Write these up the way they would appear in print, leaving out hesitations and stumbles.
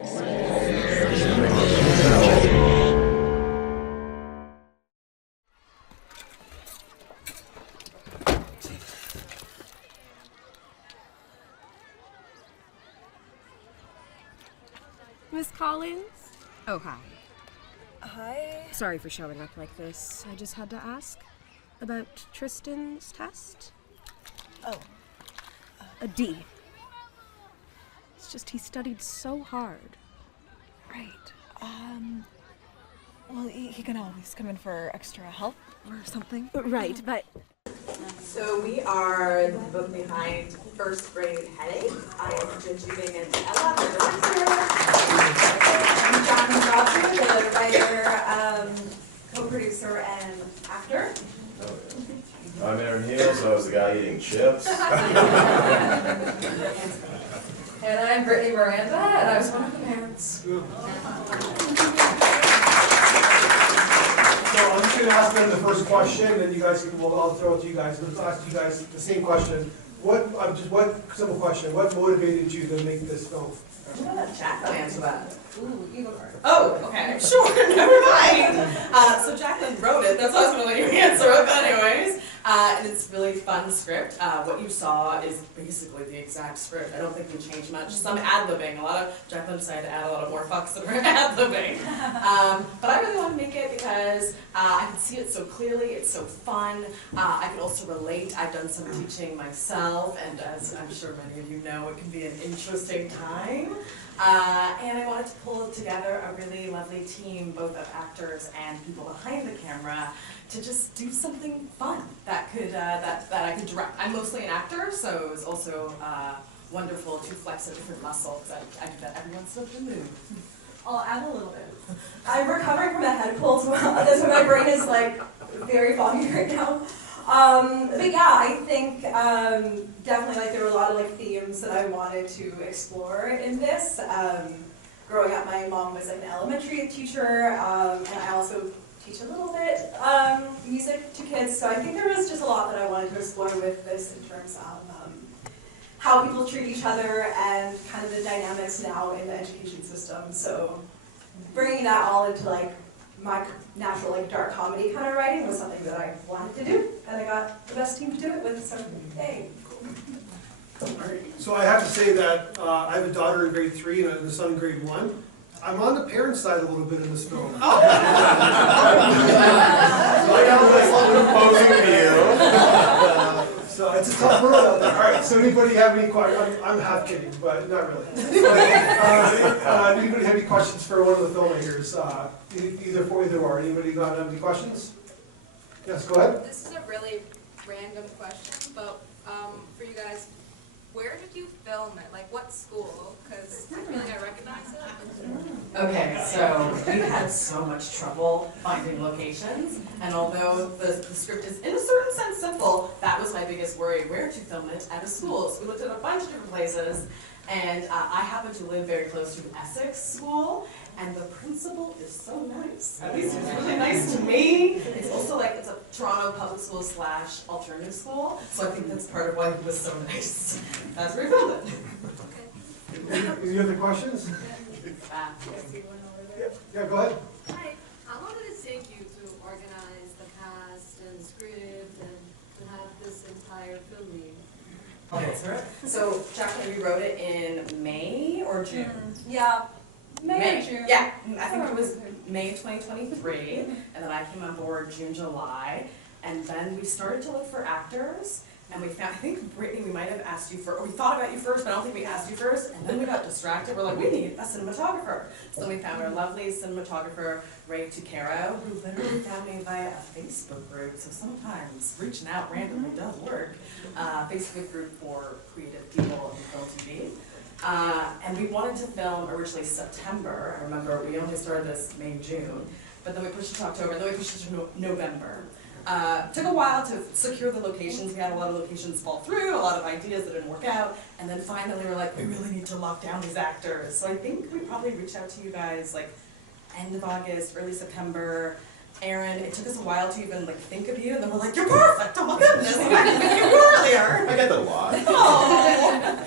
Miss Collins? Oh, hi. Hi. Sorry for showing up like this. I just had to ask about Tristan's test. Oh. A D. It's just he studied so hard. Right. Well, he can always come in for extra help or something. Right, but... So we are the book behind First Grade Headache. I am Jajube and Ella, the director. I'm Jacqueline, the writer, co-producer, and actor. I'm Aaron Heels, I was the guy eating chips. And I'm Brittany Miranda, and I was one of the parents. So I'm just going to ask them the first question, and you guys can, I'll throw it to you guys. Let's ask you guys the same question. What simple question? What motivated you to make this film? I'm gonna let Jacqueline answer that. Ooh, you go first. Oh, okay, sure, never mind. So Jacqueline wrote it. That's what I was gonna let you answer it, but anyways. And it's a really fun script. What you saw is basically the exact script. I don't think we changed much. Some ad-libbing. Jacqueline decided to add a lot of more fucks that were ad-libbing. But I really want to make it because I can see it so clearly. It's so fun. I can also relate. I've done some teaching myself, and as I'm sure many of you know, it can be an interesting time. And I wanted to pull together a really lovely team, both of actors and people behind the camera, to just do something fun that could that I could direct. I'm mostly an actor, so it was also wonderful to flex a different muscle because I do that every once in a blue. I'll add a little bit. I'm recovering from a head cold, so that's why my brain is like very foggy right now. But yeah, I think definitely like there were a lot of like themes that I wanted to explore in this. Growing up, my mom was an elementary teacher, and I also teach a little bit music to kids. So I think there was just a lot that I wanted to explore with this in terms of how people treat each other and kind of the dynamics now in the education system. So bringing that all into like my natural like dark comedy kind of writing was something that I wanted to do, and I got the best team to do it with, so hey. So I have to say that I have a daughter in grade 3 and a son in grade 1. I'm on the parent side a little bit in this film. So I got a nice little opposing view. So it's a tough world out there. All right, so anybody have any questions? I'm half kidding, but not really. Anybody have any questions for one of the filmmakers? Either for either or. Anybody got any questions? Yes, go ahead. This is a really random question, but for you guys, where did you film it? Like, what school? Because I feel like I recognize it. Okay, so we had so much trouble finding locations, and although the script is in a certain sense simple, that was my biggest worry, where to film it at a school. So we looked at a bunch of different places, and I happen to live very close to Essex School, and the principal is so nice. At least he's really nice to me. It's also like, it's a Toronto public school / alternative school, so I think that's part of why he was so nice. That's where we filmed it. Any other questions? Yeah, go ahead. Hi. How long did it take you to organize the cast and script and to have this entire filming? Okay, so Jacqueline, we wrote it in May or June? Yeah, May or June. Yeah, I think it was May 2023, and then I came on board June, July, and then we started to look for actors. And we found, I think, Brittany, we might have asked you first, or we thought about you first, but I don't think we asked you first, and then we got distracted. We're like, we need a cinematographer. So we found our lovely cinematographer, Ray Tucaro, who literally found me via a Facebook group. So sometimes reaching out randomly does work. Facebook group for creative people in film TV. And we wanted to film originally September. I remember we only started this May, June, but then we pushed it to October, and then we pushed it to November. Took a while to secure the locations. We had a lot of locations fall through, a lot of ideas that didn't work out, and then finally we were like, we really need to lock down these actors. So I think we probably reached out to you guys like end of August, early September. Aaron, it took us a while to even like think of you, and then we're like, you're perfect, oh my goodness, I didn't think you were earlier. I get that a lot. Oh.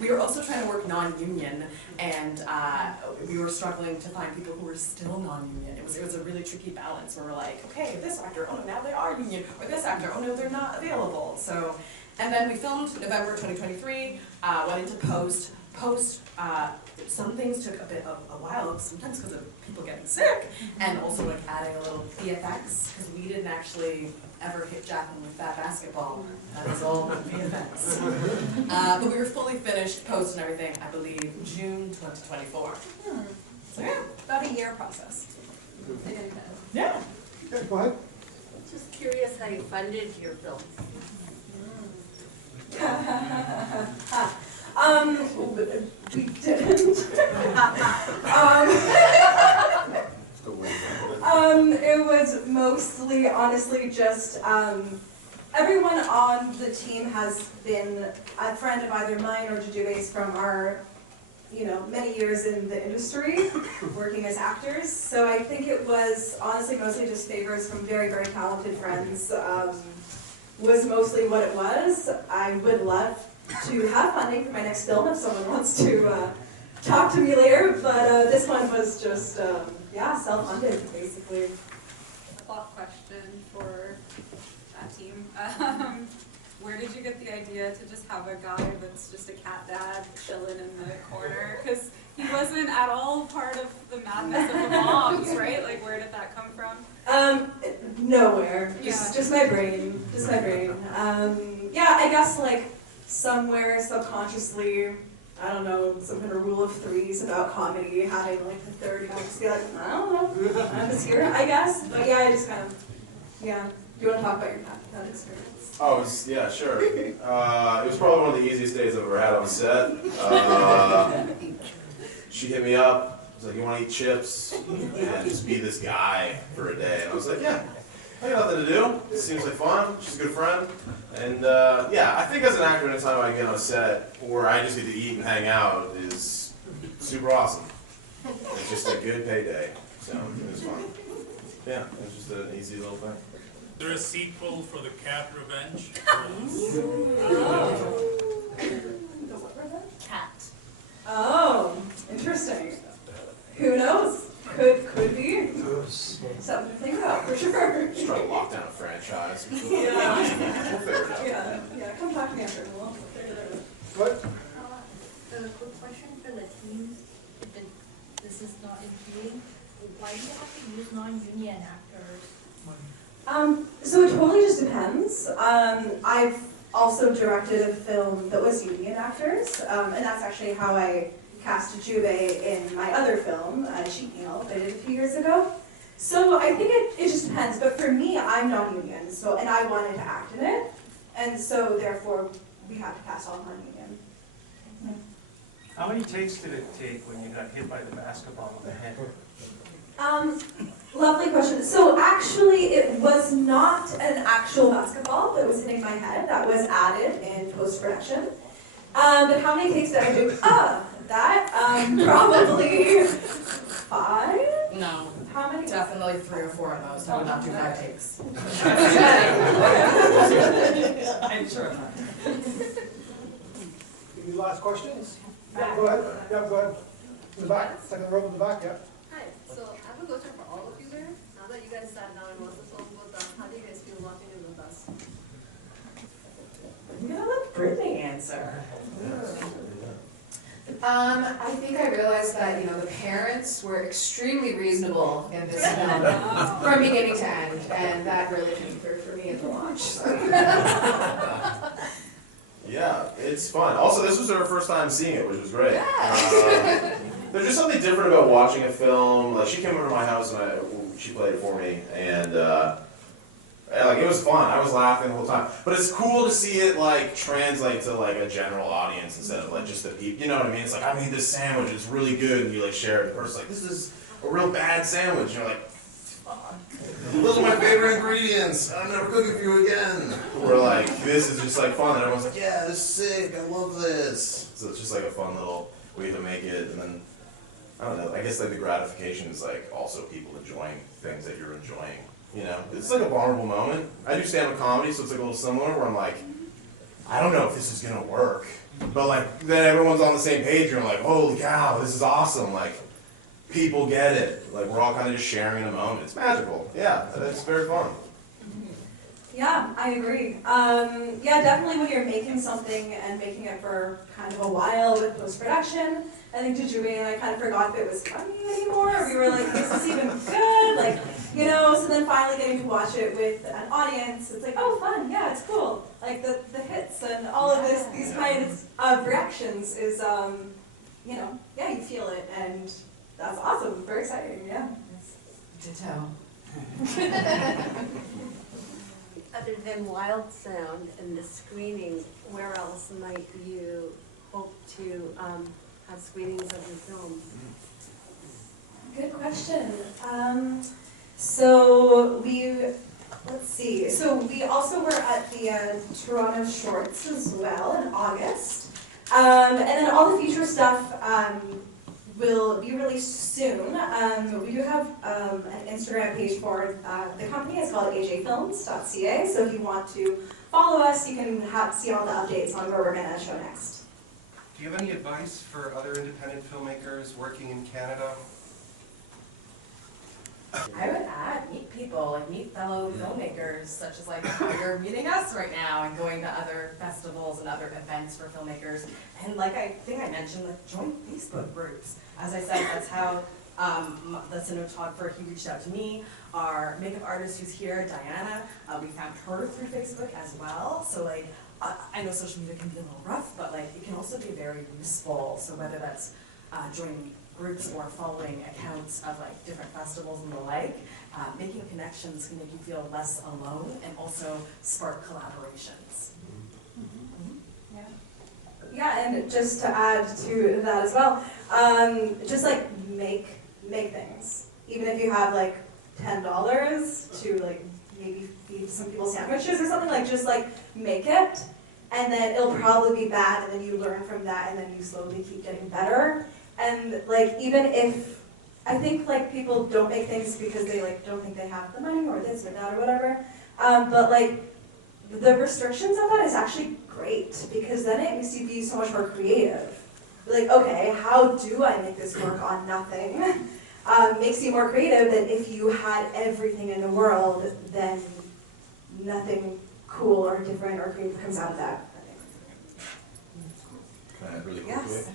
We were also trying to work non-union, and we were struggling to find people who were still non-union. It was a really tricky balance where we're like, okay, this actor, oh, now they are union, or this actor, oh no, they're not available. So, and then we filmed November 2023, went into post. Some things took a bit of a while, sometimes because of people getting sick, and also like adding a little VFX, because we didn't actually ever hit Jacqueline with that basketball. That was all VFX. But we were fully finished, post and everything, I believe, June 2024. So yeah. About a year process. Yeah. Okay, go ahead. Just curious how you funded your films. We didn't. It was mostly, honestly, just everyone on the team has been a friend of either mine or Jajube's from our, many years in the industry, working as actors. So I think it was honestly mostly just favors from very, very talented friends. Was mostly what it was. I would love to have funding for my next film if someone wants to talk to me later, but this one was just, self-funded, basically. A thought question for that team. Where did you get the idea to just have a guy that's just a cat dad chilling in the corner? Because he wasn't at all part of the madness of the moms, right? Like, where did that come from? Nowhere. Just my brain. Just my brain. I guess like somewhere subconsciously, I don't know, some kind of rule of threes about comedy, having like the third guy just be like, I don't know, I'm just here, I guess. But yeah, I just kind of, do you want to talk about your that experience? Oh, yeah, sure. It was probably one of the easiest days I've ever had on set. She hit me up, was like, you want to eat chips? And just be this guy for a day. And I was like, yeah, I got nothing to do. It seems like fun. She's a good friend. And I think as an actor, anytime I get on a set where I just get to eat and hang out is super awesome. It's just a good payday. So it was fun. Yeah, it was just an easy little thing. Is there a sequel for The Cat Revenge? Cat. Oh, interesting. Who knows? Could be. Something to think about, for sure. Just try to lock down a franchise. Yeah. We'll figure it out. Yeah, come talk to me after. We'll figure it out. What? A quick question for the team. This is not including. Why do you have to use non-union actors? So it totally just depends. I've also directed a film that was union actors, and that's actually how I cast Jajube in my other film, Sheet Meal, that I did a few years ago. So I think it just depends, but for me, I'm non-union, and I wanted to act in it, and so therefore we had to cast all non-union. How many takes did it take when you got hit by the basketball on the head? Lovely question. So actually, it was not an actual basketball that was hitting my head. That was added in post-production. But how many takes did I do? Probably 5? No. How many? Definitely 3 or 4 at most. I would not do 5 takes. I'm sure. Any last questions? Yeah, go ahead. Yeah, go ahead. In the back, second row in the back, yeah. Hi, so I have a question for all of you there. Now that you guys sat down and watched the film with us, how do you guys feel watching it with us? I'm gonna let Brittany answer. I think I realized that, the parents were extremely reasonable in this film from beginning to end, and that really came through for me at the watch. So. Yeah, it's fun. Also, this was her first time seeing it, which was great. There's just something different about watching a film. Like, she came over to my house and she played it for me, and it was fun. I was laughing the whole time. But it's cool to see it translate to a general audience instead of just the people. You know what I mean? It's like, I made this sandwich. It's really good, and you share it. The person's like, this is a real bad sandwich. And you're like, fuck. Those are my favorite ingredients. I'm never cooking for you again. We're like, this is just fun, and everyone's like, yeah, this is sick. I love this. So it's just a fun little way to make it, and then I don't know. I guess the gratification is also people enjoying things that you're enjoying. It's a vulnerable moment. I do stand-up comedy, so it's a little similar. Where I'm I don't know if this is gonna work. But like, then everyone's on the same page, and you're like, holy cow, this is awesome. Like, people get it. Like, we're all kind of just sharing in a moment. It's magical. Yeah, it's very fun. Yeah, I agree. Yeah, definitely when you're making something and making it for kind of a while with post-production, I think Jajube and I kind of forgot if it was funny anymore. We were like, is this even good? Like, you know, so then finally getting to watch it with an audience, it's like, oh, fun, yeah, it's cool. Like the hits and all of these kinds of reactions is, you know, yeah, you feel it, and that's awesome, very exciting, yeah. Ditto. Other than Wild Sound and the screening, where else might you hope to have screenings of your films? Good question. So let's see. So we also were at the Toronto Shorts as well in August. And then all the feature stuff will be released soon. We do have an Instagram page for the company. It's called ajfilms.ca. So if you want to follow us, you can see all the updates on where we're going to show next. Do you have any advice for other independent filmmakers working in Canada? I would add, meet people, like meet fellow filmmakers, such as like how you're meeting us right now and going to other festivals and other events for filmmakers. And like I think I mentioned, like join Facebook groups. As I said, that's how the cinematographer, he reached out to me. Our makeup artist who's here, Diana, we found her through Facebook as well. So like, I know social media can be a little rough, but like it can also be very useful. So whether that's joining groups or following accounts of like different festivals and the like, making connections can make you feel less alone and also spark collaborations. Yeah, and just to add to that as well, just like make things. Even if you have like $10 to like maybe feed some people sandwiches or something, like just like make it, and then it'll probably be bad, and then you learn from that, and then you slowly keep getting better. And like even if I think like people don't make things because they like don't think they have the money or this or that or whatever, but like the restrictions of that is actually great, because then it makes you be so much more creative. Like, okay, how do I make this work on nothing? Makes you more creative than if you had everything in the world, then nothing cool or different or creative comes out of that. Can I add really quickly? Yes.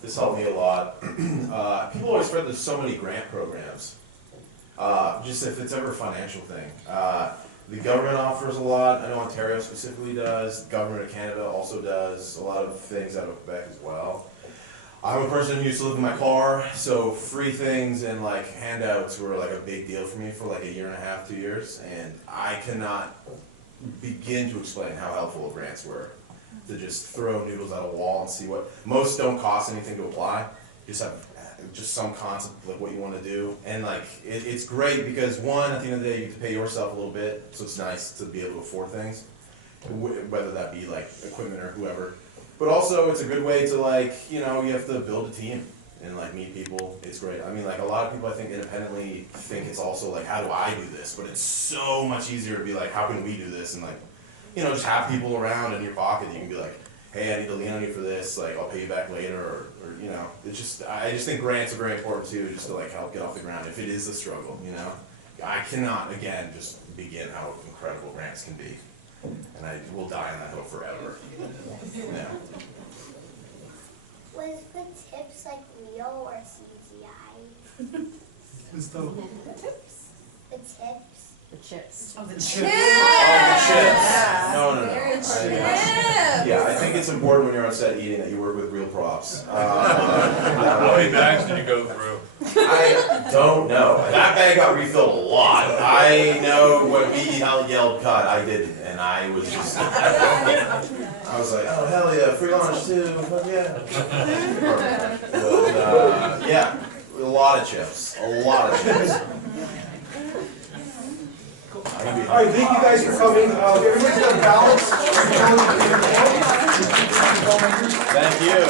This helped me a lot. People always spread there's so many grant programs. Just if it's ever a financial thing. The government offers a lot. I know Ontario specifically does. The government of Canada also does a lot of things out of Quebec as well. I'm a person who used to live in my car, so free things and like handouts were like a big deal for me for like a year and a half, 2 years, and I cannot begin to explain how helpful grants were. To just throw noodles at a wall and see what, most don't cost anything to apply, just have just some concept of like what you want to do, and like it's great because one, at the end of the day you get to pay yourself a little bit, so it's nice to be able to afford things, whether that be like equipment or whoever, but also it's a good way to like, you know, you have to build a team and like meet people. It's great. I mean, like a lot of people I think independently think it's also like, how do I do this, but it's so much easier to be like, how can we do this, and like, you know, just have people around in your pocket. You can be like, hey, I need to lean on you for this, like I'll pay you back later, or you know, it's just, I just think grants are very important too, just to like help get off the ground if it is a struggle, you know. I cannot, again, just begin how incredible grants can be, and I will die on that hill forever. Yeah. Was the tips like real or CGI? Who's the tips? The tips. The chips. Oh, the Chips. chips. Oh, the chips. No. Yeah, I think it's important when you're on set eating that you work with real props. How many bags did you go through? I don't know. That bag got refilled a lot. I know when we yelled cut, I didn't, and I was just, I was like, oh hell yeah, free lunch too, fuck yeah. But, yeah, a lot of chips, a lot of chips. All right, thank you guys for coming. Everybody's got ballots. Thank you.